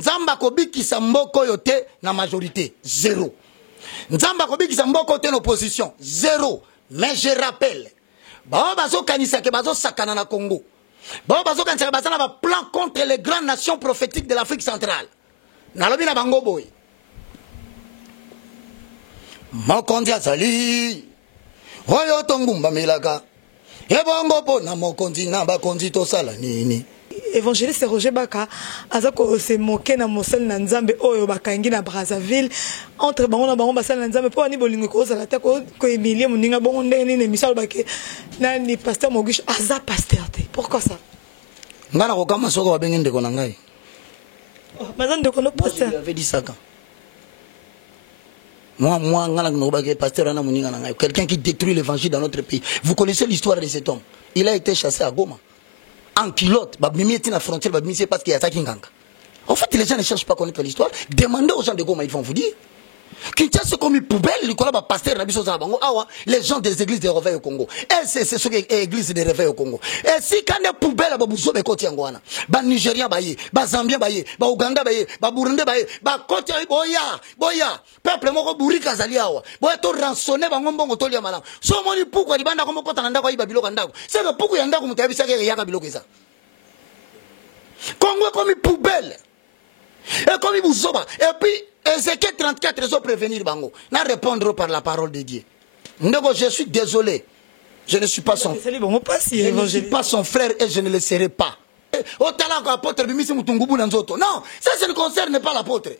Nzamba kobikisa mboko yote na majorité, zéro. Nzamba kobikisa mboko te na opposition, zéro. Mais je rappelle, bao bazo kanisa ke bazo sakana na Congo. Bao bazo kanisa ke bazana ba plan contre les grandes nations prophétiques de l'Afrique centrale. Nalobi na bango boy. Mokonzi azali. Oyo tongumba milaka. Ebongo po na mokonzi na bakonzi to sala nini. Évangéliste Roger Baka azako se moquer na mosel na Nzambe oyo bakangi na Brazzaville entre bango na bango basala na Nzambe po ani bolingo ko zala ta ko Emilie moninga bongo ndeni ne misal bake na ni pasteur Mogush aza pasteur te. Pourquoi ça? Ngana ko kama soko ba bengende ko na ngai. Mazan de kono pasteur. Il avait dit ça quand. Moi, ngana no ba ke pasteur na moninga na ngai. Quelqu'un qui détruit l'évangile dans notre pays. Vous connaissez l'histoire de cet homme. Il a été chassé à Goma. En culotte, à la frontière, parce qu'il y a ça qui gagne. En fait, les gens ne cherchent pas à connaître l'histoire. Demandez aux gens de Goma, ils vont vous dire. Kinshasa comme une poubelle, il y a pasteur les gens des églises de réveil au Congo. Et c'est ce qui est église de réveil au Congo. Et si quand les poubelles, les côtés angouana, les Nigériens, les Zambiens, les Ouganda, les Burundi, les côtés boya, peuple moko bourri kazaliawa, boya to rançonner bangombo tolia malam. So moni pourquoi les bandes comme kota ndako iba biloko ndako. C'est que pourquoi yandako mutabisa ke yaka biloko ça. Congo comme une poubelle. Et comme il vous soba. Et puis, Ézéchiel 34, ils ont prévenir Bango. N'a répondre par la parole de Dieu. Je suis désolé. Je ne suis pas son frère. Je ne suis pas son frère et je ne le serai pas. Non, ça ne concerne pas l'apôtre.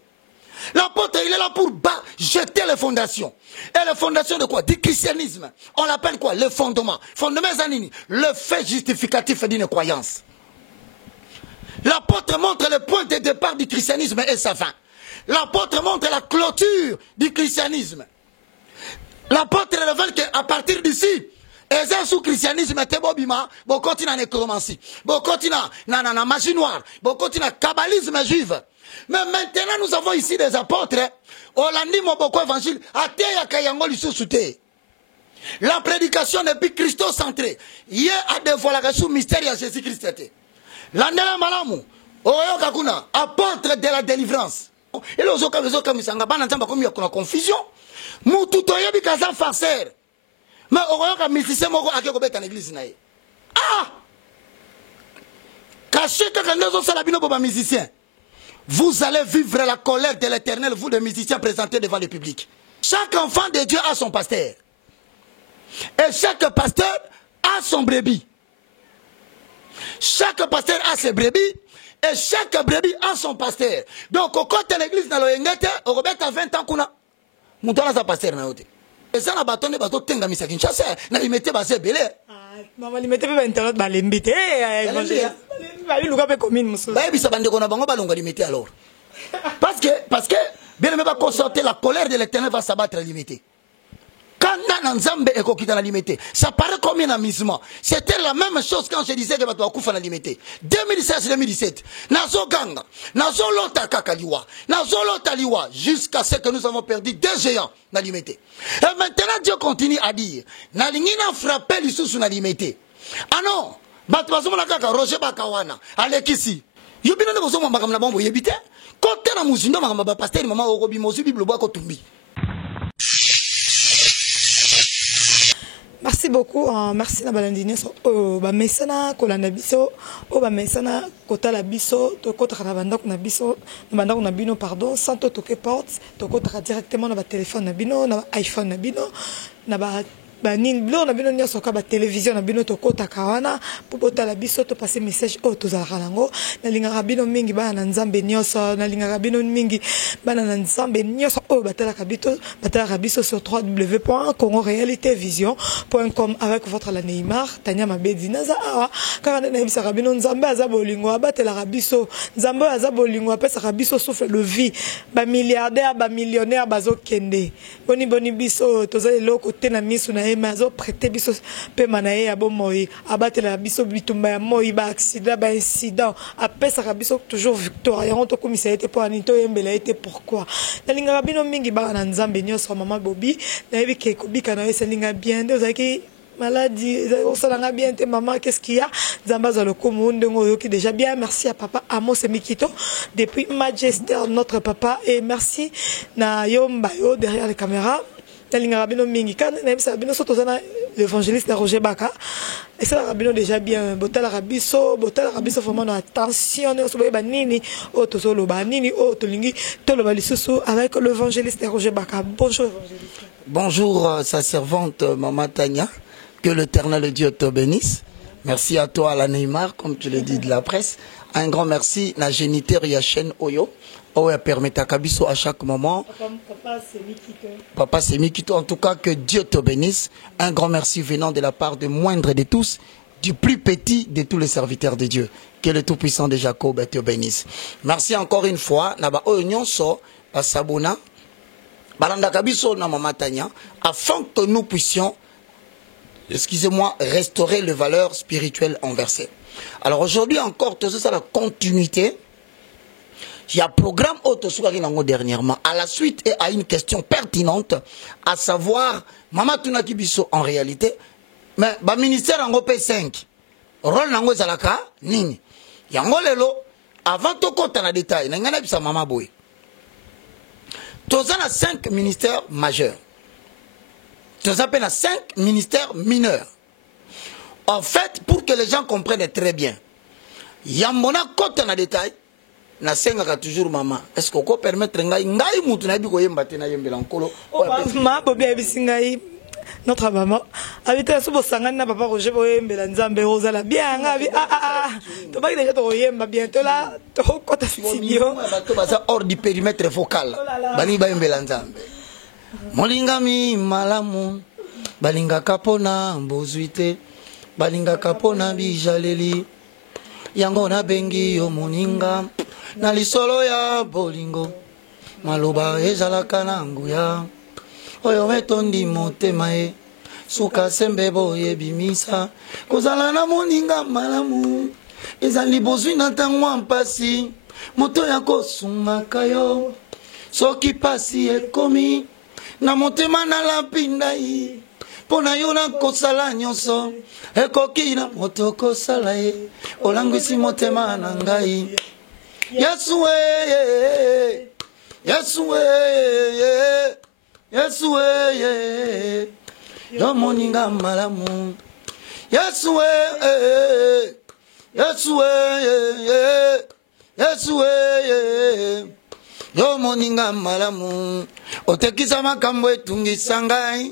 L'apôtre, il est là pour jeter les fondations. Et les fondations de quoi? Du christianisme. On l'appelle quoi? Le fondement. Fondement Zanini. Le fait justificatif d'une croyance. L'apôtre montre le point de départ du christianisme et sa fin. L'apôtre montre la clôture du christianisme. L'apôtre révèle qu'à partir d'ici, et sous christianisme était bobima, bon continent nécromancie, bon continent na magie noire, bon continent kabbalisme juif. Mais maintenant nous avons ici des apôtres, Olandi Moboko évangile, Ateya Kayango Lissusute. La prédication n'est plus christocentrée. Hier a dévoilé le mystère à Jésus-Christ. L'andela malamu, oyo kakuna, apôtre de la délivrance. Et les autres comme ça, comme il y a une confusion. Moutou toyebi kaza farceur. Mais oyo ka musicien moko akeko beta na église na ye. Ah! Caché que quand nous sommes bino pour musicien. Vous allez vivre la colère de l'Éternel, vous les musiciens présentés devant le public. Chaque enfant de Dieu a son pasteur. Et chaque pasteur a son brebis. Chaque pasteur a ses brebis et chaque brebis a son pasteur. Donc, au côté de l'église, dans l'Engete, au Robert à 20 ans, qu'on a monté sa pasteur. Et ça, on a bâtonné, bateau, tenga, misa, Kinshasa, n'a limité, basé, belé. Maman, limité, pas internet, bah, limité, parce que, bien aimé, va consorter la colère de l'Éternel va s'abattre limité. Quand Nzambe est coquille dans la limité, ça paraît comme un amusement. C'était la même chose quand je disais que tu vas couper la limité. 2016-2017, Nazo Ganga, Nazo Lota Kakaliwa, Nazo Lota Liwa, jusqu'à ce que nous avons perdu 2 géants dans la limité. Et maintenant Dieu continue à dire, Nalingina frappé l'issue sur la limité. Ah non, Batbazuma Kaka, Roger Bakawana, Alekisi. Yubino de Bozo Magamla Bombo Yebite, Kote na Muzindo Magamba Pasteur, Maman Orobi Mosu, Bible Bois Kotumbi. Merci beaucoup, merci na balandine ba mesana kolanda biso o ba mesana kotala biso to kotaka banda kuna biso banda kuna bino pardon sans to toquer porte to kotaka directement na ba téléphone na bino na iPhone na bino na ba nini blo na bino nyoso ka ba télévision na bino to kotaka wana po botala biso to passer message o to zalaka nango na linga bino mingi ba na Nzambe nyoso na linga bino mingi ba na Nzambe nyoso o batala biso sur www.congorealitévision.com avec votre la Neymar Tania Mabedi naza awa ka na bisa bino Nzambe azabolingo abatela biso Nzambe azabolingo apesa biso souffle de vie ba milliardaire ba millionnaire bazo kende boni biso to za eloko te na misu na mazo prêter biso pe manaye ya bomoi abatela biso bitumba ya moi ba accident ba incident apesa biso toujours victoire yango to komisa ete po anito yembela ete pourquoi na linga bino mingi ba na Nzambe nyoso mama Bobi na yebi ke kobika na yeselinga bien de ozaki maladie, ça l'a bien été maman, qu'est-ce qu'il y a? Zambaza le commune qui déjà bien. Merci à papa Amos et Mikito depuis Majesté, notre papa, et merci na Yombayo derrière les caméras. L'évangéliste Roger Baka. Et ça, Rabino déjà bien. Botel Rabiso vraiment attention. Avec l'évangéliste Roger Baka. Bonjour, évangéliste. Bonjour, sa servante Maman Tania. Que l'Éternel Dieu te bénisse. Merci à toi, la Neymar, comme tu le dis de la presse. Un grand merci, la géniteur Yachen Oyo. Oh, permet à Kabiso à chaque moment. Papa, c'est Mikito. Papa, c'est Mikito. En tout cas, que Dieu te bénisse. Un grand merci venant de la part du moindre de tous, du plus petit de tous les serviteurs de Dieu. Que le Tout-Puissant de Jacob te bénisse. Merci encore une fois. Naba Oyonso, à Sabuna, Balanda Kabiso, na Maman Tania, afin que nous puissions, excusez-moi, restaurer les valeurs spirituelles inversées. Alors aujourd'hui encore, tout ça, la continuité. Il y a un programme dernièrement, à la suite et à une question pertinente, à savoir, Maman Tunaki Biso en réalité, mais le ministère en P5, rôle nango zalaka, nini. Yango lelo, avant de compter dans détail, n'engana bisa Maman Boy. Tous a 5 ministères majeurs. Tous a 5 ministères mineurs. En fait, pour que les gens comprennent très bien, Yambona compte dans détail, na senga toujours maman. Est-ce qu'on peut permettre ngai mutu na bi ko yemba tena yembela nkolo? Ma bobi abisingai notre maman. Habite so bosangana na papa Roger bo yembela nzambe ozala bien ngabi to ba déjà to yemba bientôt là to kota studio. To basa hors du périmètre focal. Bani ba yembela nzambe. Molingami malamu balinga kapona mbozuite balinga kapona bijaleli yango na bengi yo moninga na lisolo ya bolingo maloba ezalaka na nguya oyo metondi motema e suka sembe boye bimisa kozala na moninga malamu ezali bozwi na ntango mpasi moto ya kosungaka yo soki pasi ekomi na motema na lapindai pona yo na kosala nyonso ekoki na moto kosala ye olangwisi motema na ngai Yesu we Yesu we Yesu we yo moninga malamu Yesu we Yesu we Yesu we yo moninga malamu otekisa makambo etungisa ngai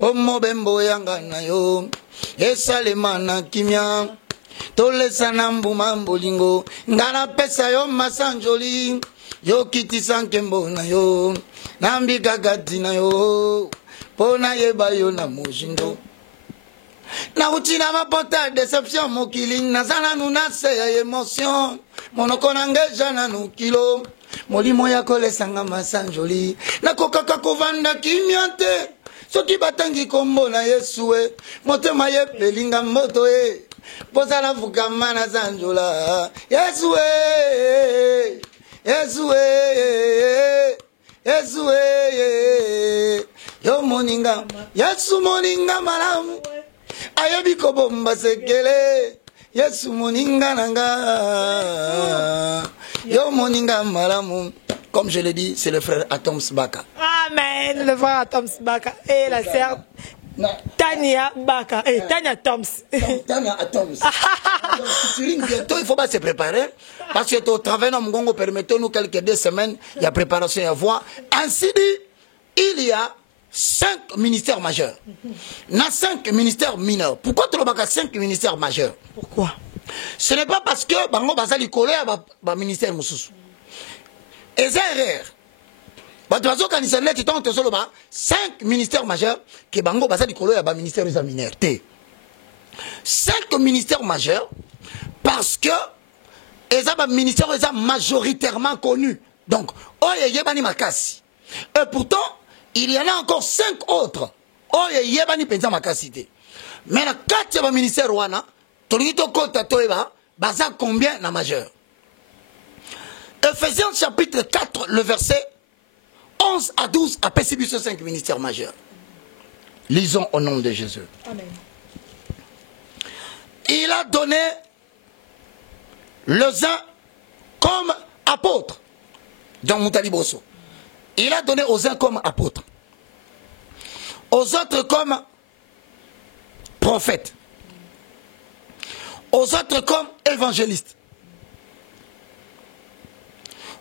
omobembo yanga na yo esalema na kimia tolesa na mbuma mbolingo ngana pesa yo masanjoli yo kitisa nkembo na yo nambika kati na yo pona yeba yo na mojindo na utina mapota deception mokili nazana nunase ya emotion monoko nangeja na nukilo molimo ya kolesanga masanjoli nakokaka kovanda kimia te soki batangi kombo na Yesu e motema ye pelinga moto e pozala vukama na zanjola Yesu e Yesu e Yesu e yo moninga Yesu moninga malamu ayebi kobomba sekele Yesu moninga nanga yo moninga malamu. Comme je l'ai dit, c'est le frère Atoms Baka. Amen, le frère Atoms Baka et la sœur Tania Baka. Et Tania Toms. Tania Atoms. Bientôt, il faut pas se préparer. Parce que au travail, nous permettons-nous quelques 2 semaines, il y a préparation à voir. Ainsi dit, il y a 5 ministères majeurs. Il y a 5 ministères mineurs. Pourquoi tu as 5 ministères majeurs? Pourquoi? Ce n'est pas parce que Bango Bazali collé à ministère Moussous. Et c'est erreur. Parce que 5 ministères majeurs que Bango Bazali collé à ministère des mineurs. 5 ministères majeurs parce que les ministères sont majoritairement connus. Donc, Oyebani Makasi. Et pourtant, il y en a encore 5 autres. Oyebani Penza Makasi. Mais la 4e ministère Wana, Tonito Kota Toeba, Baza combien na majeur? Ephésiens chapitre 4, le verset 11 à 12, après ces 5 ministères majeurs. Lisons au nom de Jésus. Amen. il a donné les uns comme apôtres. Dans Moutaliboso. Il a donné aux uns comme apôtres. Aux autres comme prophètes. Aux autres comme évangélistes.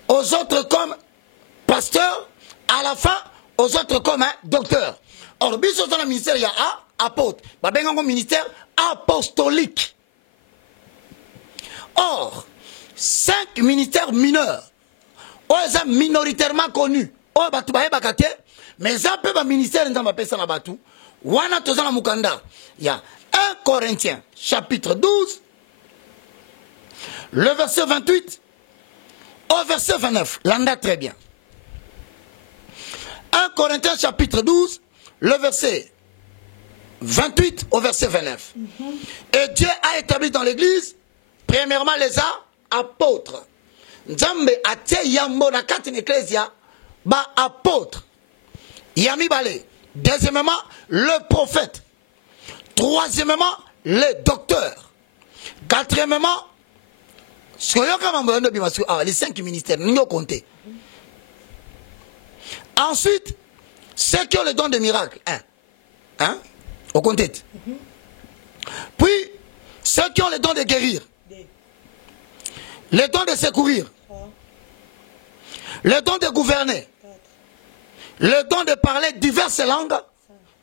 Aux autres comme pasteurs. À la fin, aux autres comme docteurs. Or, bis dans le ministère, il y a apôtre. Un ministère apostolique. Or, 5 ministères mineurs, ils sont minoritairement connus. Mais ça peut être un ministère dans la il y a 1 Corinthiens, chapitre 12, le verset 28 au verset 29. L'anda très bien. 1 Corinthiens, chapitre 12, le verset 28 au verset 29. Et Dieu a établi dans l'église, premièrement, les apôtres. Nzambe atie yambo na kati n'ecclésia ba apôtre. Yami bale. Deuxièmement, le prophète. Troisièmement, les docteurs. Quatrièmement, les 5 ministères, nous comptez. Ensuite, ceux qui ont le don de miracle. Hein? Au compte. Puis, ceux qui ont le don de guérir. Le don de secourir. Le don de gouverner. Le don de parler diverses langues.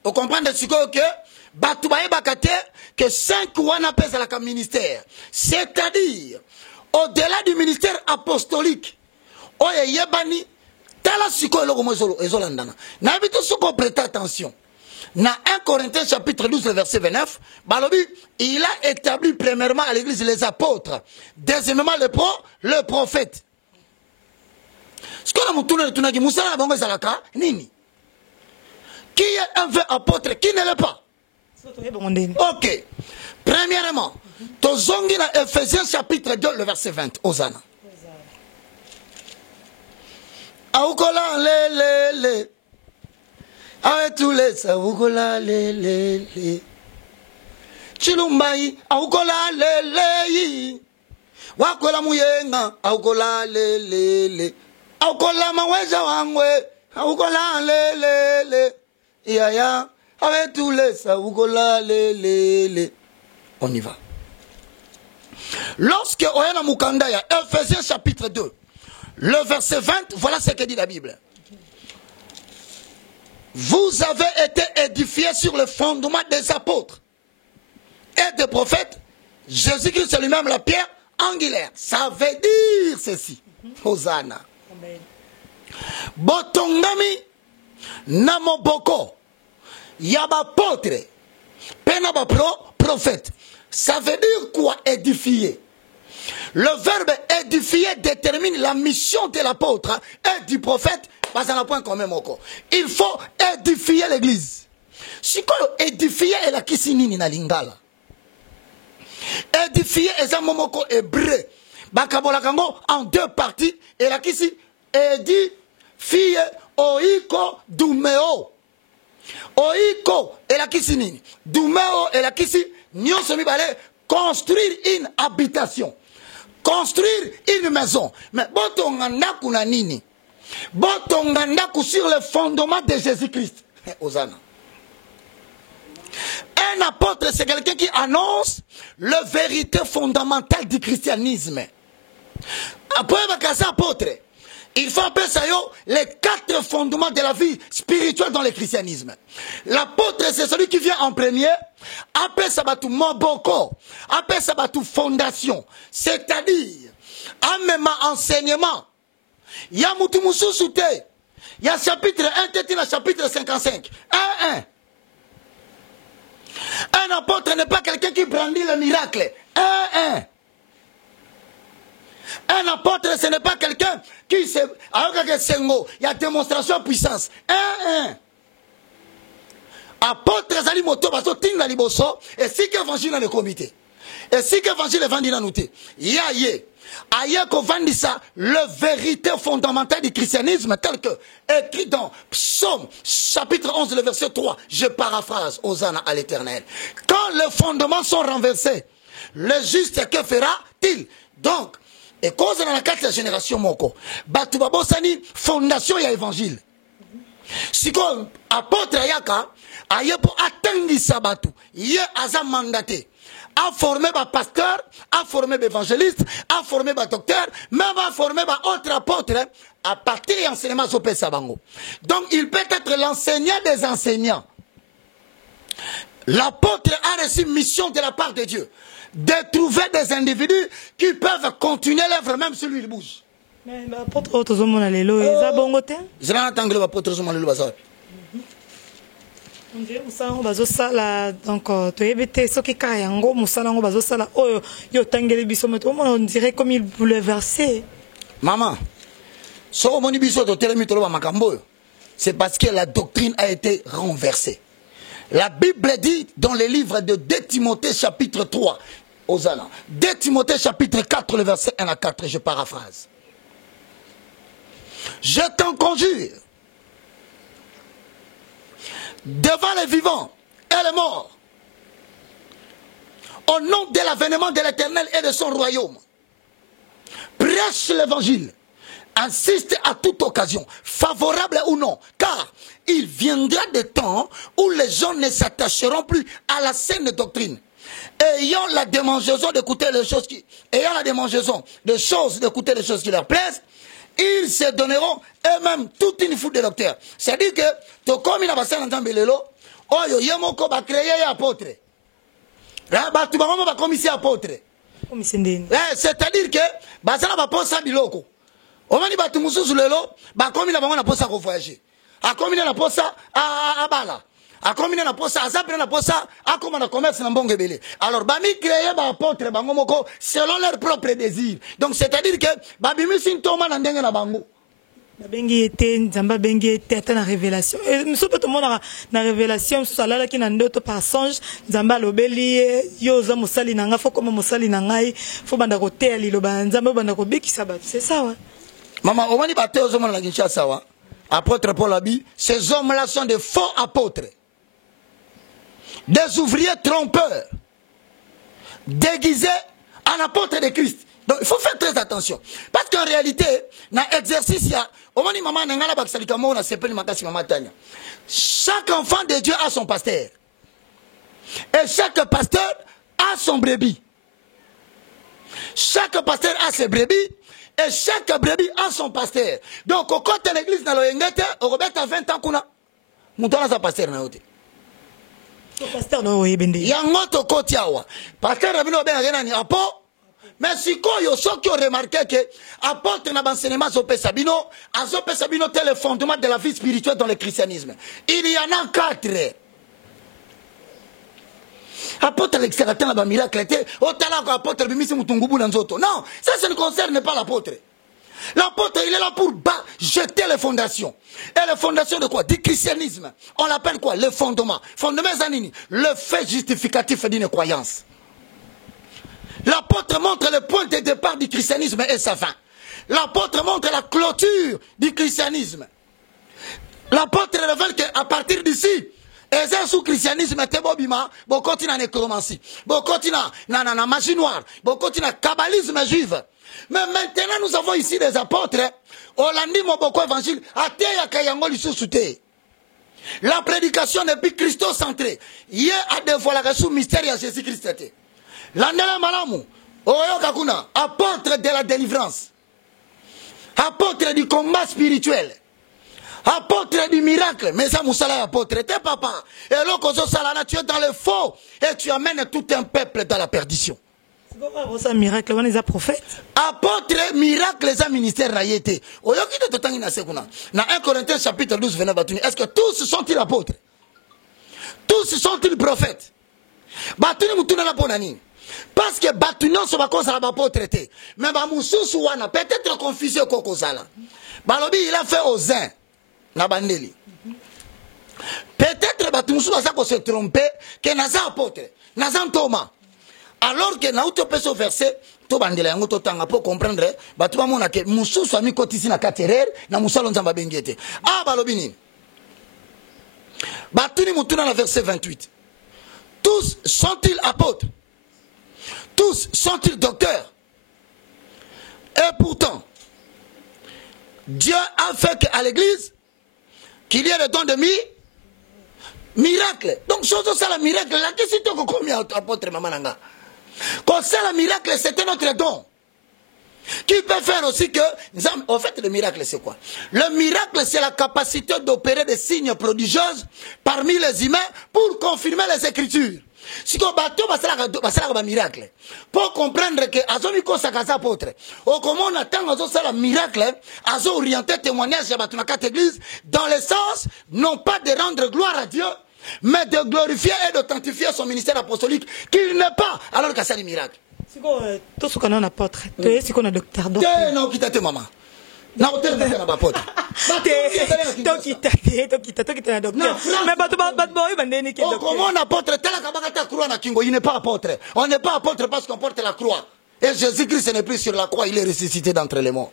Vous comprenez ce que Batoubaye Bakate, que 5 wana pèsent à la ministère. C'est-à-dire, au-delà du ministère apostolique, oye yebani, tala siko ezolandana. N'habite ce qu'on prête attention. Dans 1 Corinthiens chapitre 12, verset 29, Balobi, il a établi premièrement à l'église les apôtres. Deuxièmement, le prophète. Ce qu'on a montré, qui est un vrai apôtre, qui ne l'est pas? Ok. Premièrement, Tozongi dans Ephésiens chapitre 2, le verset 20. Osana. Aoukola le. Avec tous les aoukola le. Chilumbai aoukola le. Wakola muyenga aoukola le. Aoukola maweja wangwe aoukola le. Yaya. Avec tous les aoukola le. On y va. Lorsque Oyana Mukandaya, Ephésiens chapitre 2, le verset 20, voilà ce que dit la Bible. Vous avez été édifiés sur le fondement des apôtres et des prophètes. Jésus-Christ lui-même la pierre angulaire. Ça veut dire ceci. Hosanna. Botongami namoboko yaba potre penaba prophète. Ça veut dire quoi édifier? Le verbe édifier détermine la mission de l'apôtre et du prophète. Pas à un point quand même encore. Il faut édifier l'église. Si on édifier et la kisinini na lingala. Édifier est un momoko hébreu. Bakabola kango en 2 parties et la kisi édifier oiko dumeo. Oiko et la kisinini. Dumeo et la kisi nyonso mibale construire une habitation. Construire une maison. Mais botonga kuna nini? Botonga sur le fondement de Jésus-Christ. Hosanna. Un apôtre, c'est quelqu'un qui annonce la vérité fondamentale du christianisme. Après apôtre, il faut appeler ça les 4 fondements de la vie spirituelle dans le christianisme. L'apôtre, c'est celui qui vient en premier. Après ça, tu moboko. Après ça, tu fondation. C'est-à-dire, en même enseignement. Il y a Moutoumousou Souté. Il y a chapitre 1, Tétina, chapitre 55. 1. Un apôtre n'est pas quelqu'un qui brandit le miracle. 1. Un apôtre, ce n'est pas quelqu'un qui se... Il y a démonstration de puissance. 1. Apôtre Zali Moto, Baso Tinga Liboso, et si que l'évangile dans le comité. Et si que l'évangile est vendu dans nous. Yaye. Aïe qu'on vendit ça, la vérité fondamentale du christianisme, tel que écrit dans Psaume, chapitre 11, le verset 3. Je paraphrase, Hosanna à l'éternel. Quand les fondements sont renversés, le juste que fera-t-il? Donc, et cause dans la 4e génération moko, batu babosani fondation ya évangile. Siko apôtre yaka aye pour atteindre batu, ye aza mandaté. A formé ba pasteur, a formé ba évangéliste, a formé ba docteur, même a formé ba autre apôtre à partir de l'enseignement Sopé Sabango. Donc il peut être l'enseignant des enseignants. L'apôtre a reçu une mission de la part de Dieu de trouver des individus qui peuvent continuer l'œuvre même si lui il bouge. Mais l'apôtre Otozomona Lelo, il a bon côté. Je n'ai pas entendu l'apôtre Otozomona Lelo. On dirait Moussala Bazosala, donc tu es bête, ce qui est Kayango, Moussala Bazosala, oh, yo tangeli biso, on dirait comme il bouleversé. Maman, c'est parce que la doctrine a été renversée. La Bible dit dans le livre de 2 Timothée chapitre 3, Osana, 2 Timothée chapitre 4, le verset 1 à 4, je paraphrase. Je t'en conjure, devant les vivants et les morts, au nom de l'avènement de l'Éternel et de son royaume, prêche l'évangile, insiste à toute occasion, favorable ou non, car il viendra des temps où les gens ne s'attacheront plus à la saine doctrine, ayant la démangeaison d'écouter les choses qui, d'écouter les choses qui leur plaisent. Ils se donneront eux-mêmes toute une foule de docteurs. C'est-à-dire que, tu comme il a passé dans Belelo, oyo yemoko ba créer apôtre. Ba tu ba ba commissaire apôtre. C'est-à-dire que basana ba posa biloko. Omani ba tumususu lelo, ba comme il a ba na posa ko voyager. A comme il a posa a bala. A comme il a posa a zapre na posa a comme na commerce na mbonge belé. Alors ba mi créer ba apôtre ba ngomoko selon leur propre désir. Donc c'est-à-dire que ba bimi sintoma na ndenge na bango. Bengi était Nzamba bengi était na révélation. Nous sommes tout le monde na révélation sur la qui na ndoto par songe Nzamba lobeli yo za musali nanga fo comme musali nangai fo banda ko teli lo Nzamba banda ko bikisa ba c'est ça ouais. Maman omani baté aux hommes na Kinshasa wa. Apôtre Paul Abi, ces hommes-là sont des faux apôtres. Des ouvriers trompeurs déguisés en apôtres de Christ. Donc il faut faire très attention. Parce qu'en réalité, dans l'exercice, il y a chaque enfant de Dieu a son pasteur. Et chaque pasteur a son brebis. Chaque pasteur a ses brebis. Et chaque brebis a son pasteur. Donc au côté de l'église, dans l'Oyengete, au Robert à 20 ans, qu'on a sa pasteur. Pasteur no yebende. Yangoto kotiawa. Pasteur Rabino ben renani apo. Mais si koyo so qui ont remarqué que apporte na enseignement Sopé Sabino, à Sopé Sabino tel le fondement de la vie spirituelle dans le christianisme. Il y en a 4. Apôtre l'extérieur la miracle était au talent apôtre bimisi mutungubu na nzoto. Non, ça ne concerne pas l'apôtre. L'apôtre, il est là pour jeter les fondations. Et les fondations de quoi? Du christianisme. On l'appelle quoi? Le fondement. Fondement Zanini. Le fait justificatif d'une croyance. L'apôtre montre le point de départ du christianisme et sa fin. L'apôtre montre la clôture du christianisme. L'apôtre révèle qu'à partir d'ici, et sous christianisme était bobima, bon continue en nécromancie, bon continue en magie noire, bon continue en kabbalisme juif. Mais maintenant nous avons ici des apôtres, Olandi Moboko évangile, Ateya Kayango Lissusute. La prédication n'est plus christocentrée. Hier a dévoilé le mystère de Jésus-Christ. L'andela Malamu, Oyo Kakuna, apôtre de la délivrance, apôtre du combat spirituel. Apôtre du miracle, mais ça moussala apôtre, t'es papa. Et l'okozo salana, tu es dans le faux et tu amènes tout un peuple dans la perdition. C'est pourquoi ça miracle, on est prophète. Apôtre, miracle, les ministères naïeté. Oyoki de totangi na sekuna. Dans 1 Corinthiens chapitre 12, est-ce que tous sont-ils apôtres? Tous sont-ils prophètes? Batuni mutuna la ponani. Parce que Batunon se va cause à la apôtre. Mais Bamoussou Souana, peut-être confusé au Kokosala. Balobi, il a fait aux uns. Peut-être que se tromper que Naza apôtre, Naza Thomas. Alors que Naouto peut se verser, to bandela yango to tanga pour comprendre, batuma mona que Moussou soit mis kotisi na katerer, na Moussalo nzamba bengete. Ah balobini. Batuni mutuna na verset 28. Tous sont-ils apôtres? Tous sont-ils docteurs? Et pourtant, Dieu a fait qu'à l'église, qu'il y ait le don de miracle. Donc, chose ça, le miracle, là, qu'est-ce que tu as commis apôtre Mamananga? Quand ça, le miracle, c'était notre don. Qui peut faire aussi que... En fait, le miracle, c'est quoi? Le miracle, c'est la capacité d'opérer des signes prodigieux parmi les humains pour confirmer les Écritures. Si on bateau, c'est un miracle. Pour comprendre que Azomiko Sakasa apôtre, au comment on attend un miracle, Azo orienté témoignage à Batunaka Église, dans le sens, non pas de rendre gloire à Dieu, mais de glorifier et d'authentifier son ministère apostolique, qu'il n'est pas, alors que c'est un miracle. Tout ce qu'on a un apôtre, c'est qu'on a docteur. Non, qui t'a été maman. Non, tu n'es pas apôtre. Comment un apôtre, il n'est pas apôtre. On n'est pas apôtre parce qu'on porte la croix. Et Jésus-Christ n'est plus sur la croix, il est ressuscité d'entre les morts.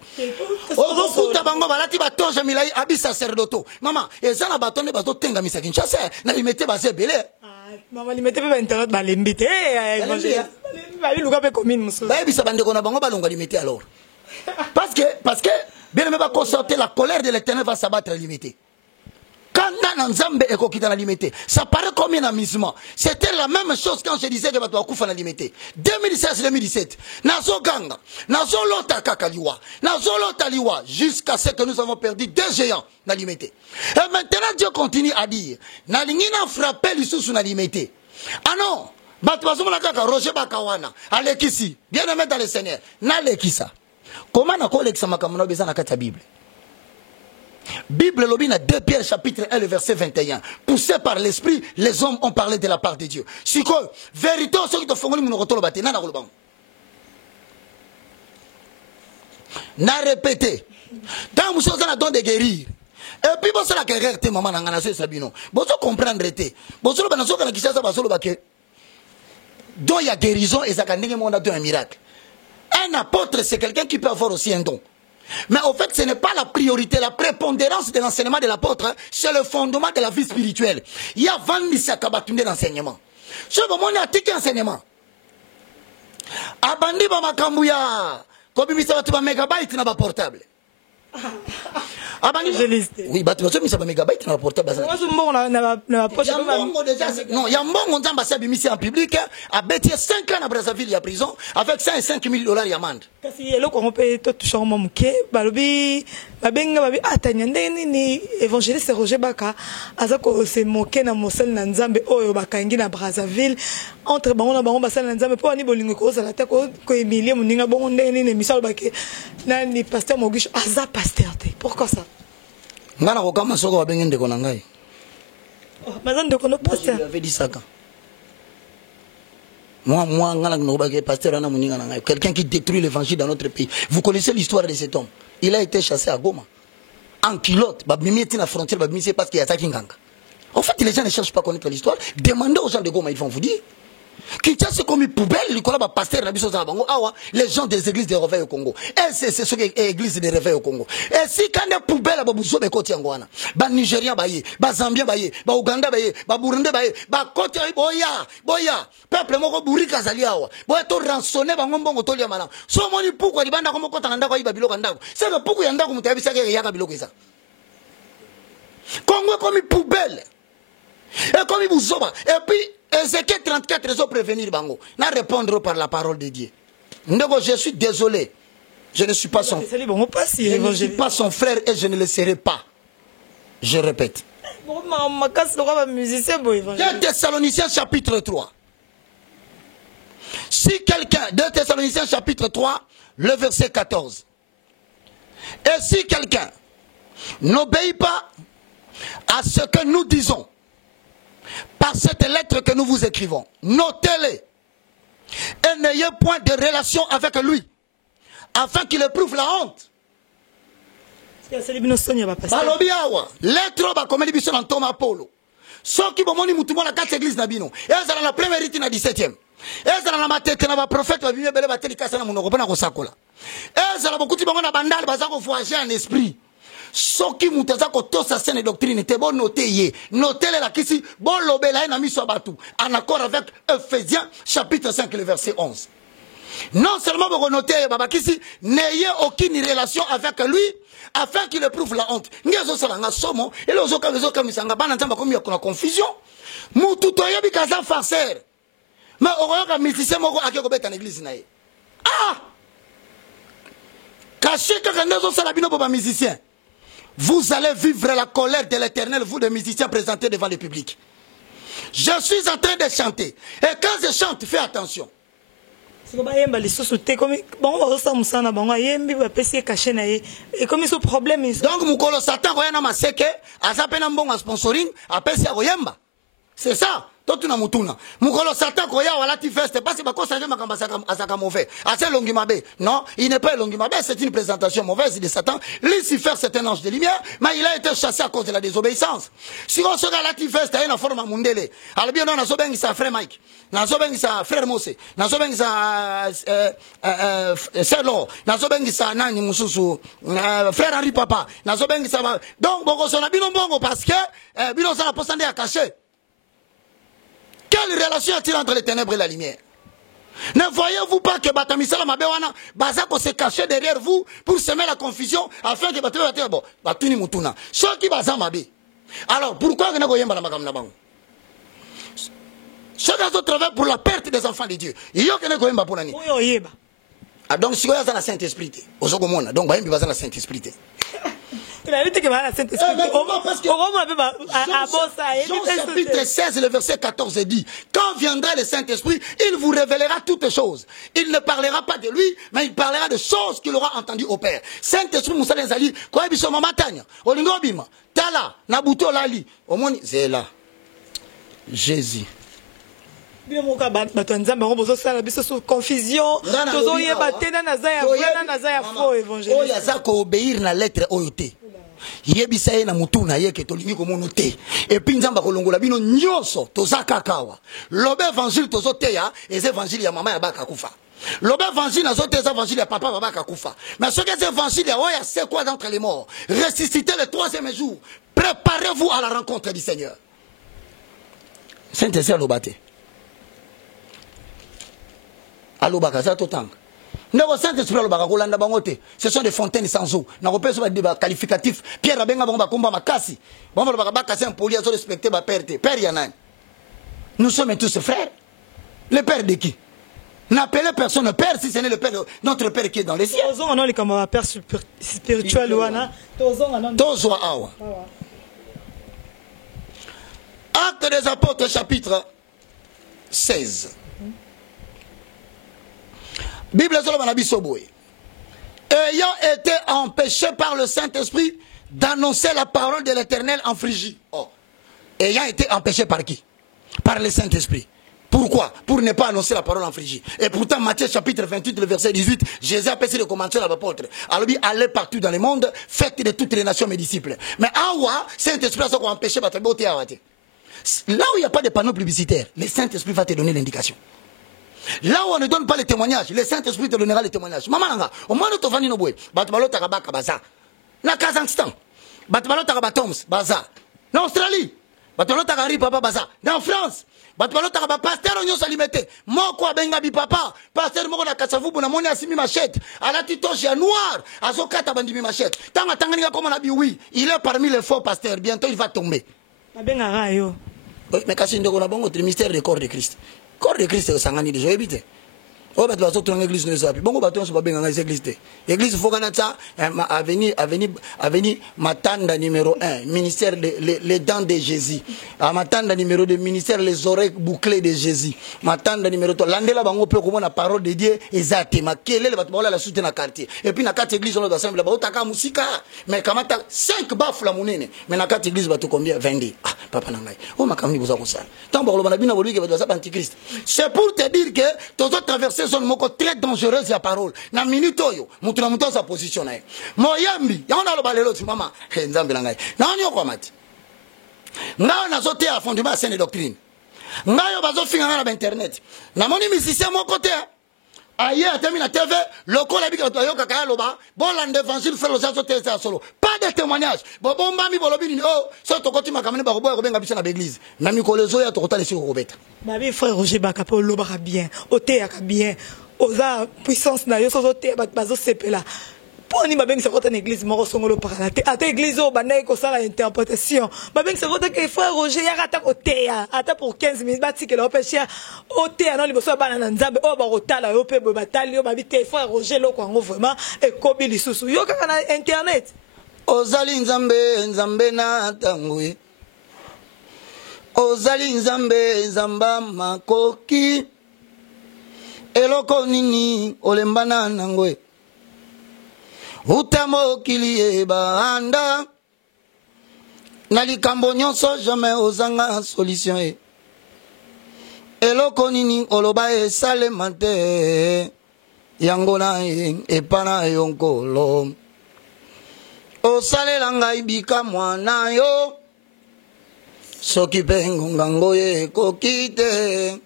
Maman, et ça, la bâtonne de bateau, tenga misa Kinshasa, n'a lui mettez basé belé. Maman, il mettait pas internet, bah, l'invité, parce que, bien aimé, va constater la colère de l'Éternel va s'abattre à limiter. Quand Nzambe est coquille dans la limité, ça paraît comme un amusement. C'était la même chose quand je disais que tu vas couper dans la limité. 2016-2017, Nazo Ganga, Nazo Lota Kakaliwa, Nazo Lota Liwa, jusqu'à ce que nous avons perdu 2 géants dans la limité. Et maintenant, Dieu continue à dire, Nalingina frappé l'issue sur la limité. Ah non, Roger Bakawana, Alekisi, bien aimé dans le Seigneur, Nalekisa. Comment on a collecté ma camarade dans la Bible? Bible lobina 2 Pierre chapitre 1 le verset 21. Poussé par l'esprit, les hommes ont parlé de la part de Dieu. Si quoi, vérité, ceux qui te font le retour battre, n'a pas n'a répété. Quand vous êtes en train de guérir, et puis vous savez que réalité maman n'a pas sabino. Vous comprendre été. Vous savez que vous avez qui ça va solo baquer. Donc il y a guérison et ça quand on a un miracle. Un apôtre, c'est quelqu'un qui peut avoir aussi un don. Mais au fait, ce n'est pas la priorité, la prépondérance de l'enseignement de l'apôtre, hein, c'est le fondement de la vie spirituelle. Il y a 20 000 d'enseignement. Ce moment, il y a un enseignement. Abandi ba makambouya, comme il s'abat ba mégabyte na ba portable. Oui, bah tu vas mis mégabyte na portable. Non, il y a un bon nzamba sa bimisi en public, a bêté 5 ans à Brazzaville, il y a prison, avec 105 000 $ d'amende. Kasi yelo ko pe to toucher mo muke, balobi babenga babi atanya ndeni ni évangéliste Roger Baka azako se moke na mosel na nzambe oyo bakangi na Brazzaville entre bango na bango basala na nzambe po ani bolingo ko sala te ko Emilie muninga bongo ndeni ne misalo bake na ni pasteur Mogish aza pasteur te. Pourquoi ça? Ngana ko kama soko babenga ndeko na ngai. Mazan de kono pasteur. Il avait dit ça quand. Moi, quelqu'un qui détruit l'évangile dans notre pays. Vous connaissez l'histoire de cet homme. Il a été chassé à Goma. En culotte, la frontière, parce qu'il y a ça qui nganga. En fait, les gens ne cherchent pas à connaître l'histoire. Demandez aux gens de Goma, ils vont vous dire. C'est comme une poubelle, les gens des églises de réveil au Congo. Et c'est ce qui est église de réveil au Congo. Et si quand des poubelles, les Nigériens, les Zambiens, les Ouganda, les Burundi, les Côte boya, peuple moko burika zaliawa. Boya to rançonner bango mbongo to liamana. So moni pourquoi libanda comme kota ndako iba biloko ndako. C'est le pourquoi yandako mutabisa ke yaka biloko ça. Congo comme une poubelle. Et comme il vous oba. Et puis Ézéchiel 34, ils ont prévenir Bango. N'a répondre par la parole de Dieu. Je suis désolé. Je ne suis pas son frère. Je ne suis pas son frère et je ne le serai pas. Je répète. 2 Thessaloniciens chapitre 3. Si quelqu'un, 2 Thessaloniciens chapitre 3, le verset 14. Et si quelqu'un n'obéit pas à ce que nous disons, par cette lettre que nous vous écrivons, notez-les et n'ayez point de relation avec lui, afin qu'il éprouve la honte. Lettre comme l'émission en Thomas Apollo. Ceux qui vont mourir la 4 églises nabino. Et ça dans la première rite na 17e. Et ça dans la matete na ba prophète va venir bele ba telikasa na monoko na ko sakola. Et ça la beaucoup ti bango na bandal ba za ko voyager en esprit. Ce qui mutaza ko tosa scène doctrine te bon noter yé. Notez la kisi bon lobela na miso batu. En accord avec Ephésiens chapitre 5 le verset 11. Non seulement vous notez Babakisi, n'ayez aucune relation avec lui afin qu'il éprouve la honte. Ngezo salanga somo et les autres misanga bana nzamba comme il y a confusion. Mutu toyebi kaza farceur. Mais oyoka musicien moko akeko beta na église na ye. Ah! Caché que ngezo salabino boba musicien. Vous allez vivre la colère de l'Éternel, vous les musiciens présentés devant le public. Je suis en train de chanter. Et quand je chante, fais attention. Donc, Moukolo Satan, c'est ça. Totuna mutuna. Mukolo Satan koya wala ti feste parce que bako saje makamba asaka mauvais. Ase longimabe. Non, il n'est pas longimabe, c'est une présentation mauvaise de Satan. Lucifer c'est un ange de lumière, mais il a été chassé à cause de la désobéissance. Si on se regarde la ti feste il y a une forme mundele. Alors bien on a sobengi sa frère Mike. Na sobengi sa frère Mose. Na sobengi sa Selo. Na sobengi sa nani mususu frère Henri Papa. Na sobengi sa donc boko sona bino bongo parce que bino ça la posande à cacher. Quelle relation a-t-il entre les ténèbres et la lumière? Ne voyez-vous pas que Batamisala Mabewana, Bazako se cachait derrière vous pour semer la confusion afin que Batamisala bon, Batuni Mutuna. Ce qui Baza Mabe. Alors, pourquoi vous n'avez pas de Magam Nabang? Ce qui a travaillé pour la perte des enfants de Dieu. Il y a que vous pour l'année. Ah, donc, si vous avez la Saint-Esprit, vous avez donc, vous avez la Saint-Esprit. La lutte que la Saint-Esprit. Jean chapitre 16, le verset 14 dit, quand viendra le Saint-Esprit, il vous révélera toutes choses. Il ne parlera pas de lui, mais il parlera de choses qu'il aura entendues au Père. Saint-Esprit, Moussa Zali, quoi est-ce que Matanya, Olingobima, Tala, Nabuto Lali, au monde, c'est là. Jésus. Confusion, obéir na lettre oyote. Yebisa ye na mutu na ye ke tolingi komono te. Et puis nzamba kolongola bino nyonso tozaka kawa. Lobe évangile tozoteya, les évangiles ya mama ya baka kufa. Lobe évangile na zote évangile ya papa baka kufa. Mais ce que ces évangiles ya oya c'est quoi d'entre les morts? Ressusciter le troisième jour. Préparez-vous à la rencontre du Seigneur. Saint-Esprit alobate. Alobaka za totanga. Ce sont des fontaines sans eau. Des qualificatifs. Pierre Rabenga Bomba Kumba Makasi. Bomba Bakasi un poli à respecter ma père. Père Yanan. Nous sommes tous frères. Le père de qui? N'appelez personne père si ce n'est le père, notre père qui est dans les cieux. On a comme père spirituel. Actes des apôtres chapitre 16. Bible ayant été empêché par le Saint-Esprit d'annoncer la parole de l'Éternel en Phrygie. Oh. Ayant été empêché par qui? Par le Saint-Esprit. Pourquoi? Pour ne pas annoncer la parole en Phrygie. Et pourtant, Matthieu chapitre 28, le verset 18, Jésus a passé le commentaire à l'apôtre. Alors, il allait partout dans le monde, faites de toutes les nations mes disciples. Mais Awa, Saint-Esprit a empêché par là où il n'y a pas de panneau publicitaire, le Saint-Esprit va te donner l'indication. Là où on ne donne pas les témoignages, le Saint-Esprit te donnera les témoignages. Maman, au moins, nous avons dit, Batbalo Tarabaka Baza. Na Kazakhstan, Batbalo Tarabatoms Baza. Na Australie, Batbalo Tarari Papa Baza. Na France, Batbalo Taraba Pasteur Onyo Salimete. Moko Bengabi Papa, Pasteur Moko na Kasavubu na Moni Asimi Machette. À la titoche à noir, à Zokata Bandimi Machette. Tanga Tangania comme on a dit oui, il est parmi les faux pasteurs. Bientôt il va tomber. Mais quand c'est un mystère du corps de Christ. Corps de Christ, c'est un déjà évité. Oh, mais tu vas sortir en église, nous sommes bon, bâton, c'est pas bien dans les églises. L'église, il faut qu'on ait ça. Avenue, Matanda numéro 1, ministère les dents de Jésus. Matanda numéro 2, ministère les oreilles bouclées de Jésus. Matanda numéro 3, l'andela bango peut comment la parole de Dieu est zate. Ma quelle est le bâtiment la soutien dans quartier. Et puis, dans quatre églises, on doit assembler là-bas. Otaka musika. Mais quand tu as 5 baffes la mounine. Mais dans quatre églises, tu combien? 22. Ah, papa Nangai. Oh, ma camille, vous avez ça. Tant pour le banabina, vous lui, vous avez antichrist. C'est pour te dire que, tu as traversé zone moko très dangereuse la parole na minute oyo mutu na mutu sa position na ye moyambi yona lo balelo ti mama nzambe na ngai na oni okomati ngao na zote ya fondement saine doctrine ngao bazo finga na internet na moni musicien moko te aye atemi na TV lokola bika to yoka kaya loba bolande évangile faire los azote ça solo pas de témoignage bomba mi bolobi ni oh so to kotima kamene ba ko benga bisa na église na mi kolezo ya to kotale si ko beta Babi frère Roger Bakapo lobaka bien, ote yaka bien. oza puissance na yo sozo te bazo sepela poni babengisa kota na église moko songolo parana te ata église o banayi kosala interprétation babengisa kota ke frère Roger yaka ata koteya ata pour 15 minutes batikela ope cher oteya no liboso ya bana na nzambe oyo bakotala yo mpe boye batali yo babi te frère Roger loko yango vraiment ekobi lisusu yo kaka na internet ozali nzambe nzambe na tangwe ozali nzambe nzamba makoki eloko nini olembana nangwe utamokili ebanda na likambo nyonso jamais ozanga solution eloko nini oloba esalema te yango na epa na yo nkolo osalela ngai bikamwa na yo soki mpe ngonga ngoye ekoki te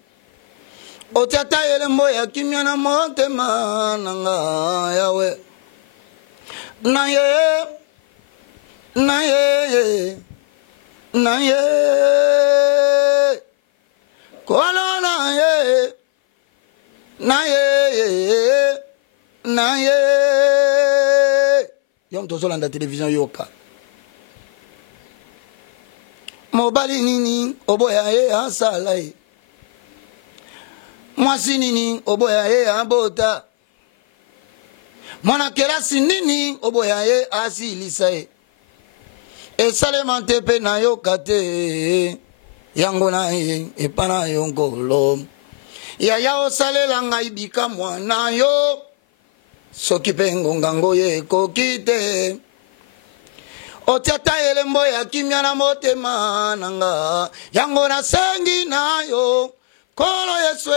otiata elembo ya kimia na motema na nga yawe na ye na ye na ye kolo na ye na ye na ye yom tozolanda télévision yoka mobali nini oboya ye asala ye mwasi nini oboya ye abota mwana kelasi nini oboya ye asilisa ye esalema te mpe nayoka te yango na ye epa na yo nkolo yaya osalela ngai bikamwa na yo soki mpe ngonga ngoye ekoki te otiata elembo ya kimia na motema na nga yango nasengi na yo kolo Yesu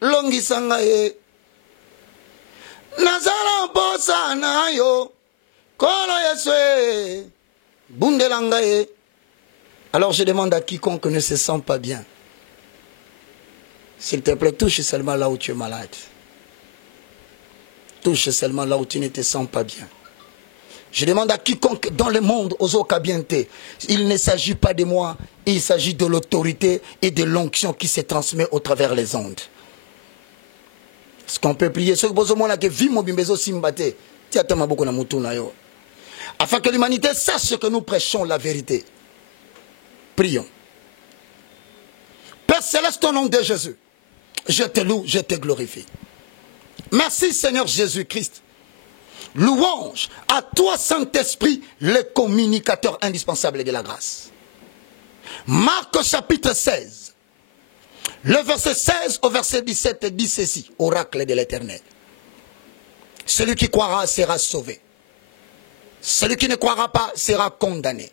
longisa ngai nazala mposa na yo kolo Yesu bundela ngai. Alors je demande à quiconque ne se sent pas bien, s'il te plaît, touche seulement là où tu es malade. Touche seulement là où tu ne te sens pas bien. Je demande à quiconque dans le monde, aux okabienté, il ne s'agit pas de moi, il s'agit de l'autorité et de l'onction qui se transmet au travers les ondes. Est-ce qu'on peut prier? Afin que l'humanité sache que nous prêchons la vérité. Prions. Père Céleste, au nom de Jésus, je te loue, je te glorifie. Merci Seigneur Jésus-Christ. Louange à toi Saint-Esprit, le communicateur indispensable de la grâce. Marc chapitre 16, le verset 16 au verset 17 dit ceci, oracle de l'Éternel. Celui qui croira sera sauvé. Celui qui ne croira pas sera condamné.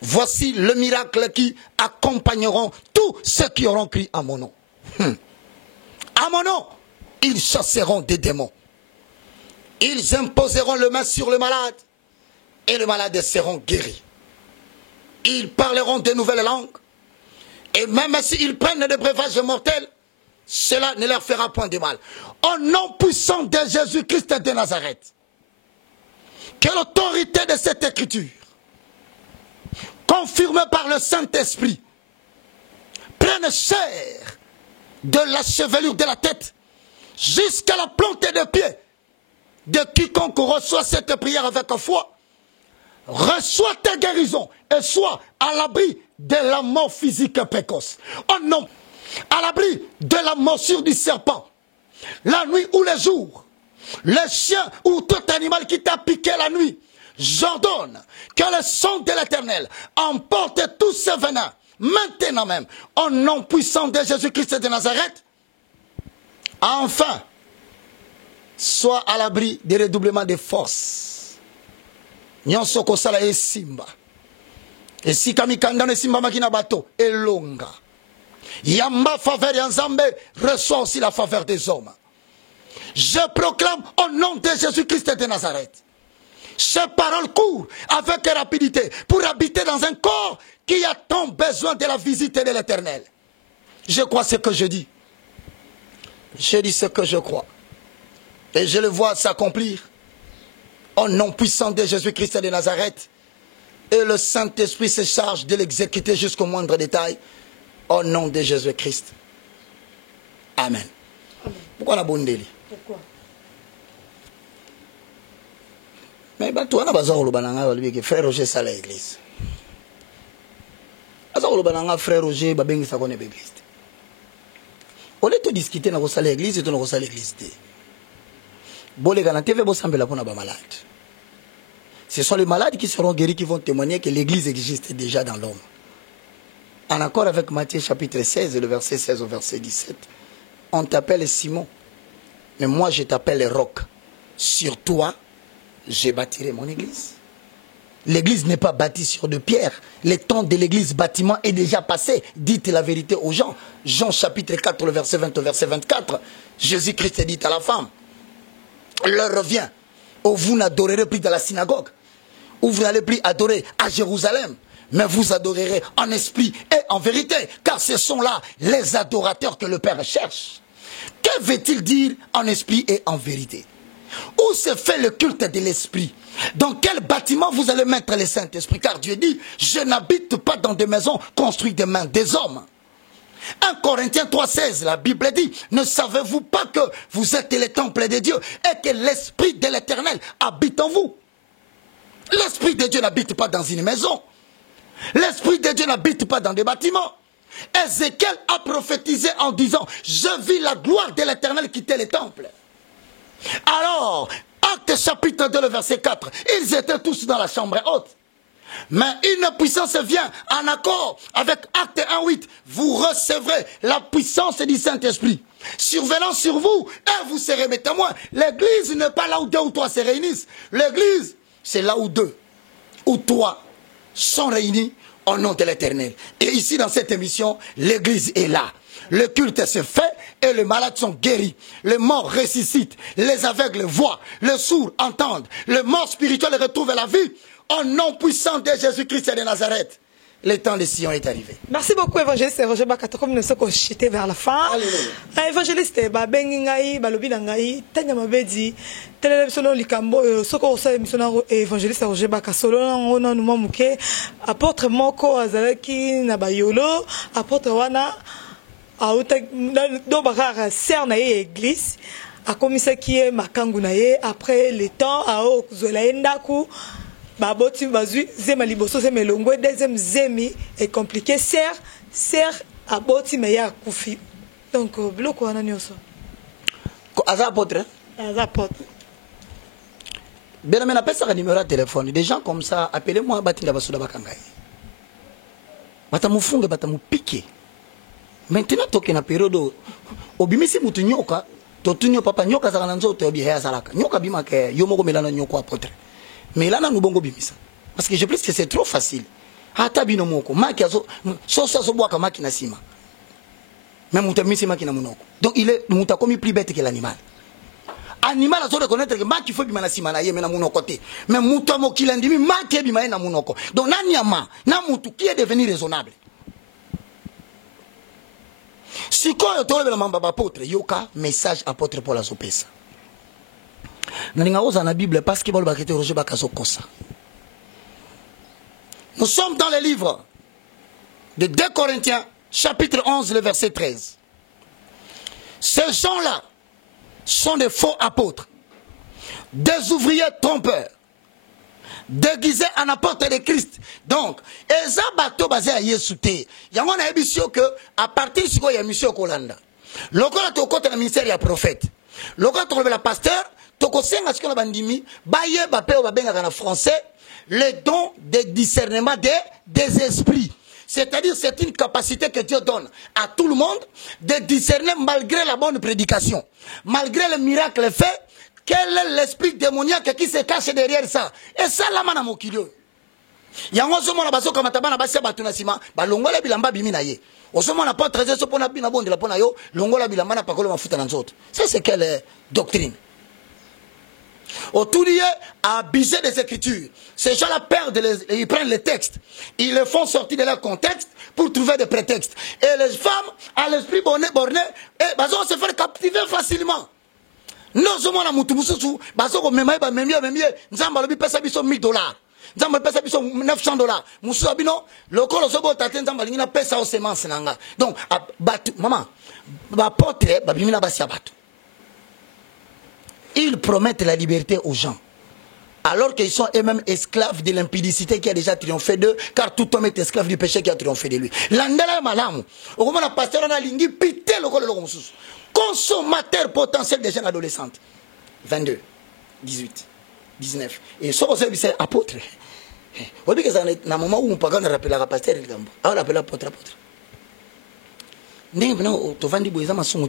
Voici le miracle qui accompagneront tous ceux qui auront crié à mon nom. À mon nom, ils chasseront des démons. Ils imposeront le main sur le malade et le malade seront guéris. Ils parleront de nouvelles langues et même s'ils prennent des breuvages mortels, cela ne leur fera point de mal. Au nom puissant de Jésus-Christ de Nazareth, que l'autorité de cette écriture, confirmée par le Saint-Esprit, prenne chair de la chevelure de la tête jusqu'à la plante des pieds de quiconque reçoit cette prière avec foi, reçoit ta guérison et soit à l'abri de la mort physique précoce. Oh non, à l'abri de la morsure du serpent, la nuit ou le jour, le chien ou tout animal qui t'a piqué la nuit, j'ordonne que le sang de l'Éternel emporte tous ces venins, maintenant même, au nom puissant de Jésus-Christ de Nazareth. Enfin, sois à l'abri des redoublements de force. Nyonso kosala esimba. Esika mikanda ne simba makina bato elonga. Yamba faveur ya Nzambe reçoit aussi la faveur des hommes. Je proclame au nom de Jésus-Christ de Nazareth. Ces paroles courent avec rapidité pour habiter dans un corps qui a tant besoin de la visite de l'Éternel. Je crois ce que je dis. Je dis ce que je crois. Et je le vois s'accomplir au nom puissant de Jésus-Christ de Nazareth. Et le Saint-Esprit se charge de l'exécuter jusqu'au moindre détail. Au nom de Jésus-Christ. Amen. Amen. Pourquoi la bondeli? Pourquoi? Mais toi, on a besoin de frère Roger ça l'église. Frère Roger, babengi sa connaît l'église. On est tout discuter dans l'église et dans l'église. Bon, les gars, la TV, vous semblez là pour les malades. Ce sont les malades qui seront guéris qui vont témoigner que l'église existe déjà dans l'homme. En accord avec Matthieu chapitre 16, le verset 16 au verset 17, on t'appelle Simon, mais moi je t'appelle Roc. Sur toi, je bâtirai mon église. L'église n'est pas bâtie sur de pierres. Le temps de l'église bâtiment est déjà passé. Dites la vérité aux gens. Jean chapitre 4, le verset 20 au verset 24. Jésus-Christ dit à la femme, l'heure revient où vous n'adorerez plus dans la synagogue, où vous n'allez plus adorer à Jérusalem, mais vous adorerez en esprit et en vérité, car ce sont là les adorateurs que le Père cherche. Que veut-il dire en esprit et en vérité? Où se fait le culte de l'esprit? Dans quel bâtiment vous allez mettre le Saint-Esprit? Car Dieu dit, je n'habite pas dans des maisons construites de mains des hommes. 1 Corinthiens 3,16, la Bible dit, ne savez-vous pas que vous êtes le temple de Dieu et que l'Esprit de l'Éternel habite en vous? L'Esprit de Dieu n'habite pas dans une maison. L'Esprit de Dieu n'habite pas dans des bâtiments. Ézéchiel a prophétisé en disant, je vis la gloire de l'Éternel quitter les temples. Alors, Acte chapitre 2, le verset 4, ils étaient tous dans la chambre haute. Mais une puissance vient en accord avec Acte 1.8. Vous recevrez la puissance du Saint-Esprit. Survenant sur vous, et vous serez mes témoins. L'église n'est pas là où deux ou trois se réunissent. L'église, c'est là où deux ou trois sont réunis au nom de l'Éternel. Et ici, dans cette émission, l'église est là. Le culte se fait et les malades sont guéris. Les morts ressuscitent, les aveugles voient, les sourds entendent, les morts spirituels retrouvent la vie. Au nom puissant de Jésus-Christ de Nazareth, le temps de Sion est arrivé. Merci beaucoup, évangéliste Roger Bakata. Comme nous sommes chutés vers la fin. Évangéliste, Bengingaï, Balobinangaï, Tanya Mabedi, Télévision Likambo, Soko Missionnaire évangéliste Roger Bakata, Solo, on a nous manqué, apôtre Moko, Azalaki, Nabayolo, apôtre Wana, Dobara, Cernaï, église, a commissaire qui est Makangunaye, après le temps, à Zolaendaku. Baboti bazui zema liboso zema longwe deuxième zemi est compliqué serre aboti meya kufi donc bloko wana nyoso ko aza apôtre bien mais appelle ça numéro de téléphone des gens comme ça appelez-moi batinda basuda bakangai batamufunge batamupique maintenant toke na période obimisi mutu nyoka totunyo papa nyoka za kananzo to bi haya salaka nyoka bima ke yomo ko melana nyoko apôtre. Mais là, nous bongo bimisa. Parce que je pense que c'est trop facile. Hata bino moko, maki aso, soso aso boaka maki na sima. Même moutamisi maki na monoko. Donc il est mouta comme plus bête que l'animal. Animal aso reconnaître que maki faut bima na sima na ye na monoko te. Mais mouta mo kilandimi maki bima na monoko. Donc nanyama, na moutou qui est devenu raisonnable. Si quoi yo tole la mamba apôtre, yoka message apôtre pour la sopesa. Nous sommes dans le livre de 2 Corinthiens, chapitre 11, le verset 13. Ces gens-là sont des faux apôtres, des ouvriers trompeurs, déguisés en apôtres de Christ. Donc, les bateaux basés à Yesouté, il y a un émission que, à partir de il y a monsieur Kolanda. Le côté du ministère, il y a prophète. Le côté de la pasteur, tokosenga ce qu'on bandimi baye bape babenga en français le don de discernement des esprits, c'est-à-dire c'est une capacité que Dieu donne à tout le monde de discerner malgré la bonne prédication, malgré le miracle fait, quel est l'esprit démoniaque qui se cache derrière ça. Et ça la mana mokilio yango zo mona baso kamata bana basia batuna sima balongola bilamba bimina ye osomona pas très so pona bina bonde la pona yo longola bilamba na pakolo mafuta na nzoto. Ça c'est quelle doctrine? Autour d'eux, à abuser des Écritures. Ces gens-là perdent, ils prennent les textes, ils les font sortir de leur contexte pour trouver des prétextes. Et les femmes, à l'esprit borné, vont se faire captiver facilement. Nous sommes à Moutoumousou, Bazo, même Nzambalobi pesa biso $1000. Nzambalobi pesa biso $900. Moussou Abino, le col Zobo Taten Zambalina pesa aux semences. Donc, maman, apôtre, Babimina Basia Batu. ils promettent la liberté aux gens. Alors qu'ils sont eux-mêmes esclaves de l'impudicité qui a déjà triomphé d'eux, car tout homme est esclave du péché qui a triomphé de lui. L'andela malamu. Au moment où le pasteur a lingi, pité le col consommateur potentiel des jeunes adolescentes. 22, 18, 19. Et ce que c'est apôtre. Vous voyez que c'est un moment où on peut rappeler la pasteur, on l'appelle apôtre. N'est-ce pas, tu vas dire que c'est un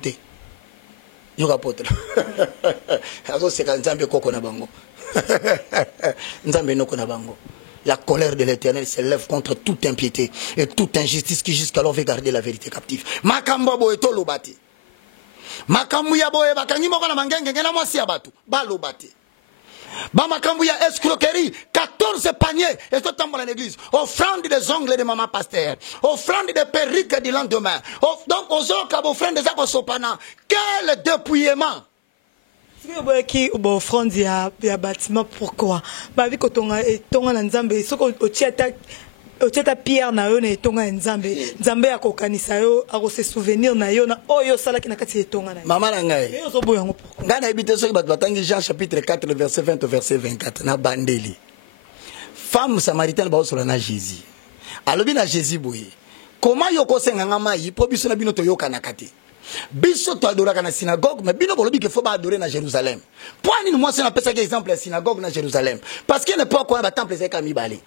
yo apôtre. Azo c'est quand Nzambe koko na bango. Nzambe noko na bango. La colère de l'Éternel s'élève contre toute impiété et toute injustice qui jusqu'alors veut garder la vérité captive. Makambo bo eto lobati. Makambu ya boye bakangi moko na mangenge ngena mwasi ya batu. Ba lobati. Ba makambu ya escroquerie, 14 paniers et tout temps dans l'église. Offrande des ongles de maman pasteur, offrande des perruques du lendemain. Donc aux autres offrande des akosopana. Quel dépouillement! Qui offrande ya bâtiment pourquoi? Ba vi ko tonga na Nzambe soko otiata pierre na yo na etonga Nzambe. Nzambe akokanisa yo akose souvenir na yo na oyo sala ki na kati etonga na yo. Mama na ngai. Yo zo boyango pourquoi? Ngana ebite soki bato batangi Jean chapitre 4 verset 20 au verset 24 na bandeli. Femme samaritaine ba osola na Jésus. Alobi na Jésus boye. Comment yo ko senga mai po biso na bino to yoka na kati. Biso to adoraka na synagogue mais bino bolobi ke faut ba adorer na Jérusalem. Pourquoi ni moi c'est na pesa exemple la synagogue na Jérusalem? Parce qu'il n'est pas quoi ba temple c'est kami balé.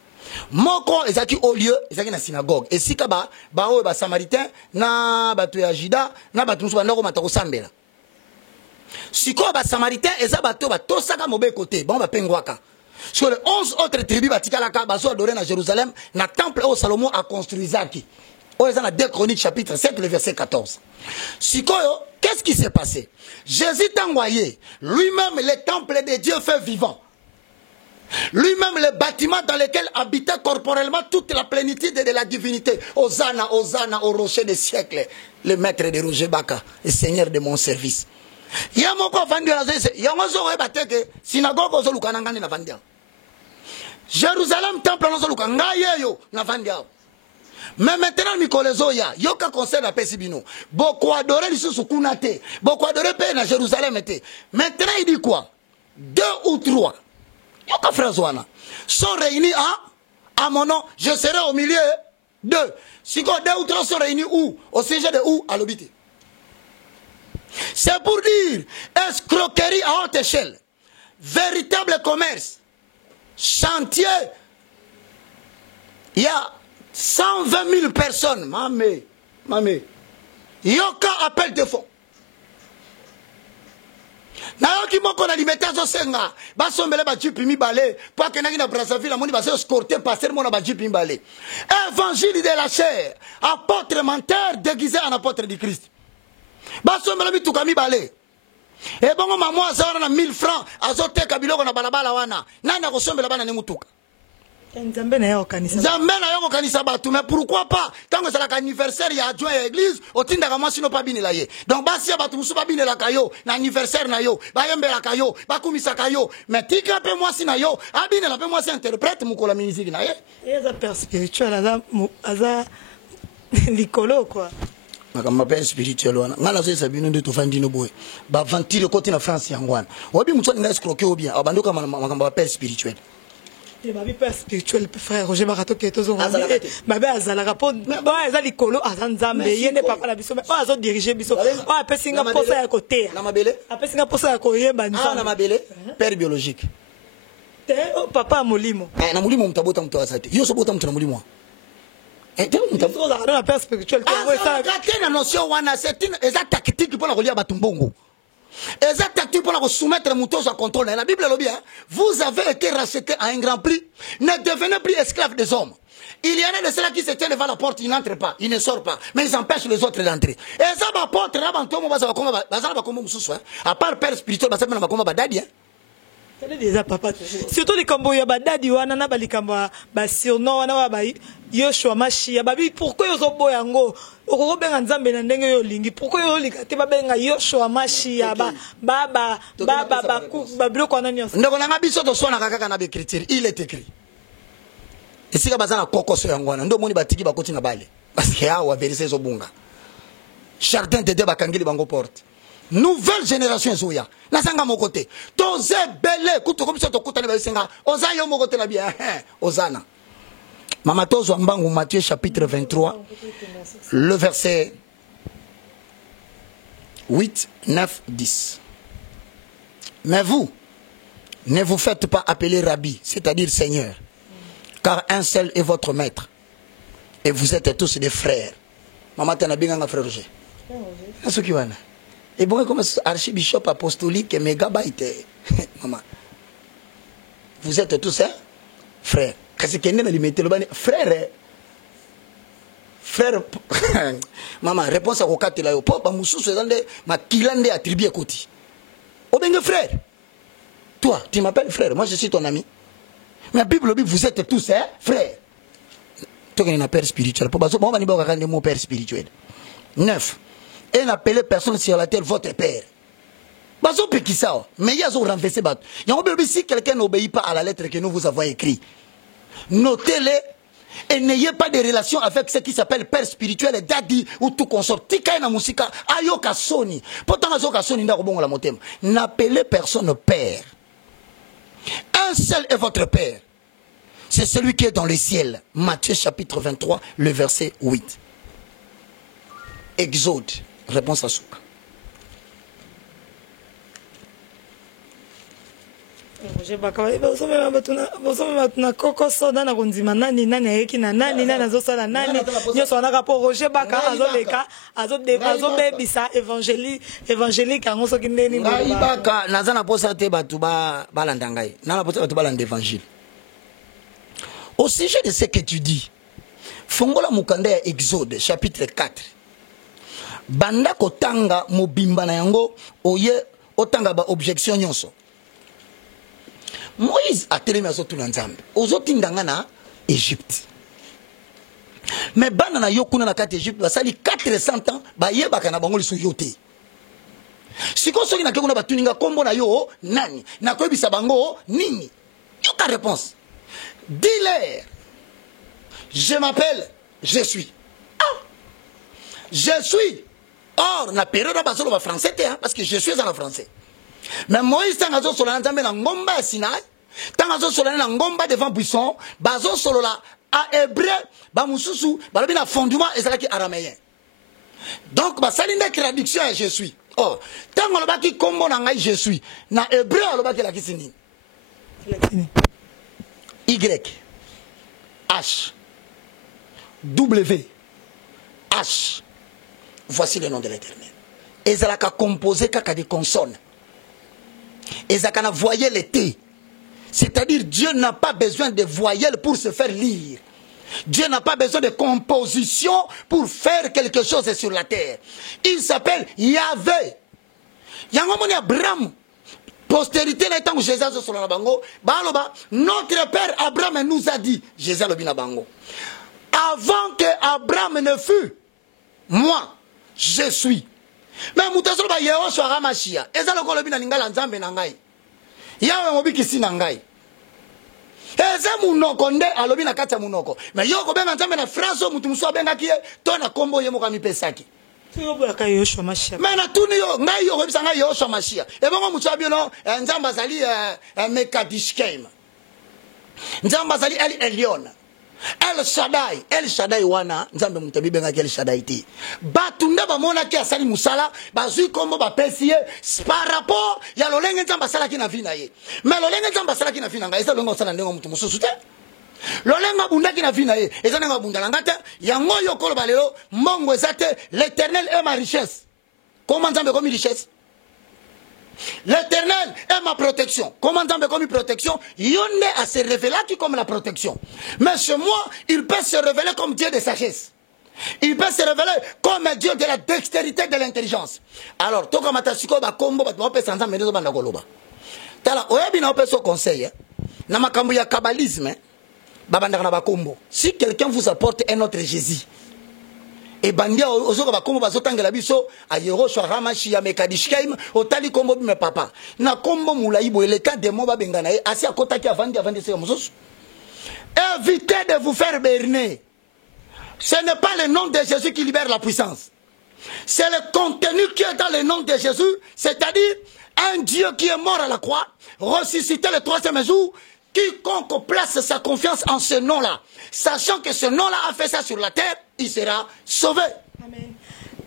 Moko ezaki au lieu ezaki na synagogue esika ba o ba samaritain na bato ya Juda na bato musu bandako matako sambela. Siko ba samaritain eza bato ba tosaka mobe côté bon ba pengwaka. Sur les 11 autres tribus batikalaka bazo adorer na Jérusalem na temple où Salomon a construit zaki. Dans 2 Chroniques chapitre 7 le verset 14. Sikoyo, qu'est-ce qui s'est passé? Jésus t'a envoyé lui-même le temple de Dieu fait vivant. Lui-même le bâtiment dans lequel habitait corporellement toute la plénitude de la divinité. Hosanna, Hosanna au rocher des siècles. Le maître de Roger Baka, le seigneur de mon service. Yamoko vandia yamozo bateke synagogue ozoluka ngani na vandia. Jérusalem temple ozoluka ngayeyo na vandia. Mais maintenant, Mikolezo ya, yoka conseil la pesibino. Beaucoup adoré l'issue kunate. Beaucoup adoré paix na Jérusalem était. Maintenant, il dit quoi? 2 ou 3. Yoka François sont réunis à mon nom. Je serai au milieu d'eux. Si 2 ou 3 sont réunis où? Au sujet de où? À l'obité. C'est pour dire escroquerie à haute échelle. Véritable commerce. Chantier. Il y a 120 000 personnes. Mamé. Yoka appel de fonds. Nayoki moko na limitazo senga. Basombele ba jipi mibale. Pour que na Brazzaville amoni ba se escorter passer mona ba jipi mibale. Évangile de la chair. Apôtre menteur déguisé en apôtre du Christ. Basombele bituka mibale. Et bongo maman azana na 1000 francs. Azote kabiloko na balabala wana. Nani akosombela bana ne mutuka. Nzambe na yo kanisa batu, mais pourquoi pas tant que c'est l'anniversaire ya adjoint à l'église otinda kama sino pa binela ye donc basi batu musu pa binela kayo na anniversaire na yo ba yembela kayo ba kumisa kayo mais tika pe moi sina yo abinela pe moi c'est interprète mukola musique na ye eza père spirituel aza likolo quoi makamba père spirituel wana ngala zo sabino ndo tofandi no boy ba ventile côté na France yangwana obi mutu nga escroquer ou bien abandoka makamba père spirituel. Et ma vie père spirituel, frère Roger Marato qui est aux oranges. Ma mère a la rapport. Elle a colo à Zanzambe. Il n'est pas la biso. Mais elle a dirigé biso. Elle a fait Singapour à côté. Namabele. Elle a fait Singapour à côté. Ah, Namabele. Père biologique. Papa Molimo. Na Molimo mtabota mtu asate. Yo sobota mtu na Molimo. La père spirituel. Ah, ça na notion wana c'est une exacte tactique pour la relier à Batumbongo. Exact tactique pour la soumettre Moutos à contrôle. La Bible le dit, vous avez été rachetés à un grand prix. Ne devenez plus esclaves des hommes. Il y en a de ceux-là qui se tiennent devant la porte, ils n'entrent pas, ils ne sortent pas, mais ils empêchent les autres d'entrer. Et ça va porter là, à part père spirituel, ça va comme badadi. Déjà papa. Surtout les combos ya badadi wana na balikambo ba surnom wana wa ba Yoshua Mashia. Babi pourquoi yo zo boyango? Okoko benga Nzambe na ndenge yo lingi. Pourquoi yo likate ba benga Yoshua Mashia baba biloko wana nyonso. Ndeko na biso to sona kaka na be écriture, il est écrit. Et si ka bazana kokoso yango wana ndo moni batiki bakoti na bale. Parce que awa verset zo bunga. Jardin de Dieu bakangeli bango porte. nouvelle génération ezoya nasanga mon côté toze belé kuto comme ça to kutana ba senga oza yo mon côté la bien ozana mama tozo mbangu Matthieu chapitre 23 le verset 8 9 10. Mais vous ne vous faites pas appeler Rabbi, c'est-à-dire Seigneur, car un seul est votre maître et vous êtes tous des frères. Maman tana binga frère Roger. Est-ce que wana? Et bon comme archibishop apostolique et mégabyte. Maman. Vous êtes tous hein? Frères. Kasi kende na limité le bani frère. Frère maman réponse à kokate la yo papa mususu ezande makilande attribué koti. Obenge frère. Toi, tu m'appelles frère, moi je suis ton ami. Mais la Bible dit vous êtes tous hein, frères. Toi qui es un père spirituel. Pour moi, on va dire mon père spirituel. 9. Et n'appelez personne sur la terre votre père. Bazo pe qui ça. Mais il y a zo renversé bat. Il y a si quelqu'un n'obéit pas à la lettre que nous vous avons écrite. Notez-les et n'ayez pas de relation avec ce qui s'appelle père spirituel et daddy ou tout consort. Tika na musika ayoka soni. Pourtant ayoka soni ndako bongo la motem. N'appelez personne père. Un seul est votre père. C'est celui qui est dans les ciels. Matthieu chapitre 23, le verset 8. Exode. Réponse à Souka. Je ba ka ba so me batuna koko soda na konzima nani eki na nani azosala nani nyoso na ka po Roger Baka azo bebisa évangélique ango soki ndeni ngai baka nazana posa te batu balanda ngai na posa batu balanda évangile. Au sujet de ce que tu dis, fongola mukanda ya Exode chapitre 4. Banda kotanga mobimba na yango oye otanga ba objection nyonso. Moïse a télé mais surtout l'ensemble. Ozoti ndangana Égypte. Mais bana na yokuna na kati Égypte basali 400 ans ba yebaka na bango liso yote. Siko soki na kekuna batuninga kombo na yo nani na koyebisa bango nini. Yoka réponse. Dis-leur. Je m'appelle, je suis. Ah. Je suis. Or na période basolo ba français parce que je suis en français. Mais Moïse tangazo solana nzambe na ngomba ya Sinaï, tangazo solana na ngomba devant buisson, bazo solola a hébreu, ba mususu, ba lobi na fondement ezalaki araméen. Donc ba salinda traduction je suis. Oh, tango lobaki kombo na ngai je suis. Na hébreu lobaki la kisini. Y H W H. Voici le nom de l'Éternel. Ezalaka composé kaka de consonnes. Ezakana voyelle les T. C'est-à-dire Dieu n'a pas besoin de voyelles pour se faire lire. Dieu n'a pas besoin de composition pour faire quelque chose sur la terre. Il s'appelle Yahvé. Yangomoni Abraham. Postérité l'état où Jésus sur la bango. Notre père Abraham nous a dit, Jésus le bina bango. Avant que Abraham ne fût, moi, je suis. Mais mutasolo ba yeo so ramashia ezalo ko lobi na lingala nzambe na ngai yawe mobiki si na ngai eze munoko nde alobi na kati ya munoko mais yoko benga nzambe na France mutu muso benga ki to na kombo ye moka mipesaki tiyobo ka Yoshua Mashia mais na tuni yo ngai yo bisa ngai Yoshua Mashia e bongo mutu abiono nzambe azali mekadishkem nzambe azali Elion El Shaddai wana nzambe mutabi benga El Shaddai ti batunda ba mona ki asali musala bazui kombo ba pesie par rapport ya lolenge nzamba sala ki na vina ye mais lolenge nzamba sala ki na vina nga eza longo sala ndengo mutu mususu te lolenga bunda ki na vina ye eza ndengo bunda langa te yango yokolo balelo mongo ezate l'Éternel est ma richesse. Comment nzambe komi richesse? L'Éternel est ma protection. Comment Nzambe comme une protection? Yonde à se révéler qui comme la protection. Mais chez moi, il peut se révéler comme Dieu de sagesse. Il peut se révéler comme Dieu de la dextérité, de l'intelligence. Alors, tout comme Atasiko, Bakombo, Batmope, Sansa, Menezo, Bandagoloba. Tala, Oyabi na opeso conseil. Namakambu ya kabbalisme, Babandagana Bakombo. Si quelqu'un vous apporte un autre Jésus, et bandia ozoko bakombo bazotangela biso ayero so ramashi ya mekadishkeim otali kombo bime papa na kombo mulaibo eleka demo babengana ye asi akotaki avandi se mozosu. Évitez de vous faire berner. Ce n'est pas le nom de Jésus qui libère la puissance. C'est le contenu qui est dans le nom de Jésus, c'est-à-dire un Dieu qui est mort à la croix, ressuscité le troisième jour. Quiconque place sa confiance en ce nom-là, sachant que ce nom-là a fait ça sur la terre, il sera sauvé. Amen.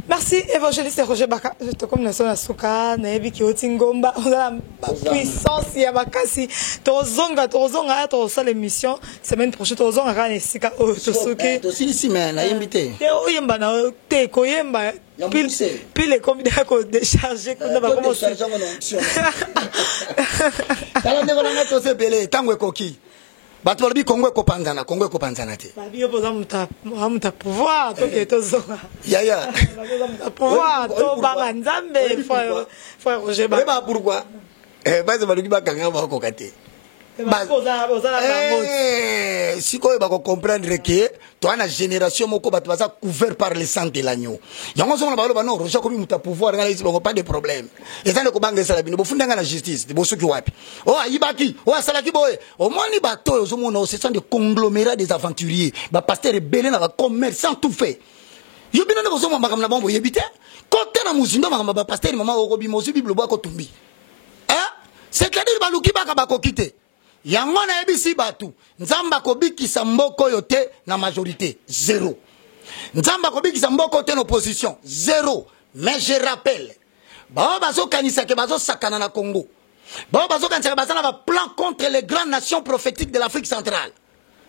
Merci, évangéliste Roger Baka. Je te comme la souka, Nebi qui otingomba, on a la puissance, il y a Bakasi. Tozonga, ça l'émission. Semaine prochaine, Tozonga, Ranesika, Tosuke. Tosi ici, mais na invité. Oyemba, te koyemba. Puis les combinés qu'on décharge, qu'on va commencer. Kala ndeko na ngato se belé, tango koki. Bato balobi Kongo kopanzana te. Babi opoza muta pouvoir to ke tozonga. Ya. Muta pouvoir to banga nzambe frère Roger Ba. Ba pourquoi? Base balobi bakanga ba kokate. Si quoi va comprendre que toi la génération moko bato baza couvert par le sang de l'agneau. Yango zonga balo bano Roger komi muta pouvoir ngala ici pas de problème. Et ça ne ko banga sala bino bofunda ngala justice de bosuki wapi. Oh ayibaki, oh salaki boy. Au moins ni bato yo zomo ce sont des conglomérats des aventuriers. Ba pasteur belé na ba commerçant tout fait. Yo bino na bozomo makam na bombo yebite. Côté na muzindo makam ba pasteur mama okobi mosu bible bwa ko tumbi. C'est-à-dire baluki baka bakokite. Yango na ebisi batu nzamba kobikisa mboko yote na majorité zéro. Nzamba kobikisa mboko te na opposition zéro. Mais je rappelle ba bazo kanisa ke bazo sakana na Congo. Ba bazo kanisa ke bazana ba plan contre les grandes nations prophétiques de l'Afrique centrale.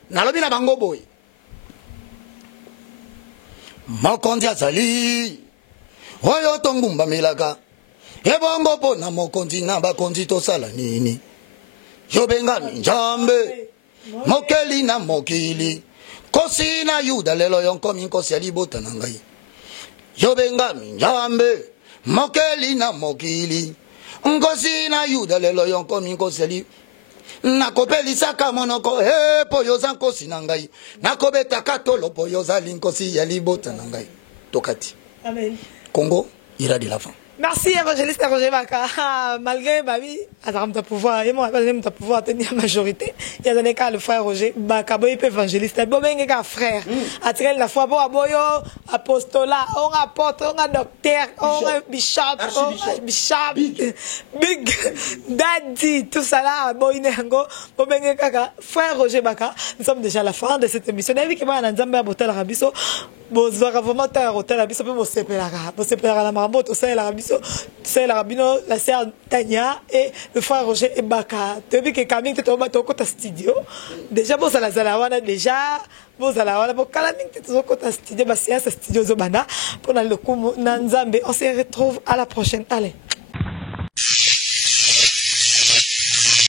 Na lobi na bango boy. Mokonzi azali oyo tongumba milaka. Ebongo po na mokonzi na bakonzi to sala nini. Yobenga njambe mokeli na mokili kosi na yuda lelo yonko minkosi alibota na ngai. Yobenga njambe mokeli na mokili ngosi na yuda lelo yonko minkosi ali nakopelisa ka monoko po yoza nkosi na ngai nakobeta katolo po yoza linkosi alibota na ngai. Tokati. Amen. Congo ira de la fin. Merci, évangéliste Roger Baka. Malgré ma vie, à pouvoir, et moi, je pouvoir tenir la majorité. Il y a des cas, le frère Roger Baka, il peut évangéliste, il y a un frère. Attirer la foi, boyo, apostolat, on apôtre, on a docteur, on a bishop, big daddy, tout ça là, boinengo, frère Roger Baka. Nous sommes déjà à la fin de cette émission. Nous avons un Nzambe à Botel Rabiso. Vous avez vraiment un hôtel à Bisso, vous savez la Marambo, vous savez la Rabiso, c'est la Rabino, la sœur Tania et le frère Roger Baka. Tu as vu que Camille te tombe au côté studio. Déjà, vous allez à la déjà, vous allez à la Camille te tombe au côté studio, c'est un studio Zobana pour le coup Nanzambe. On se retrouve à la prochaine. Allez.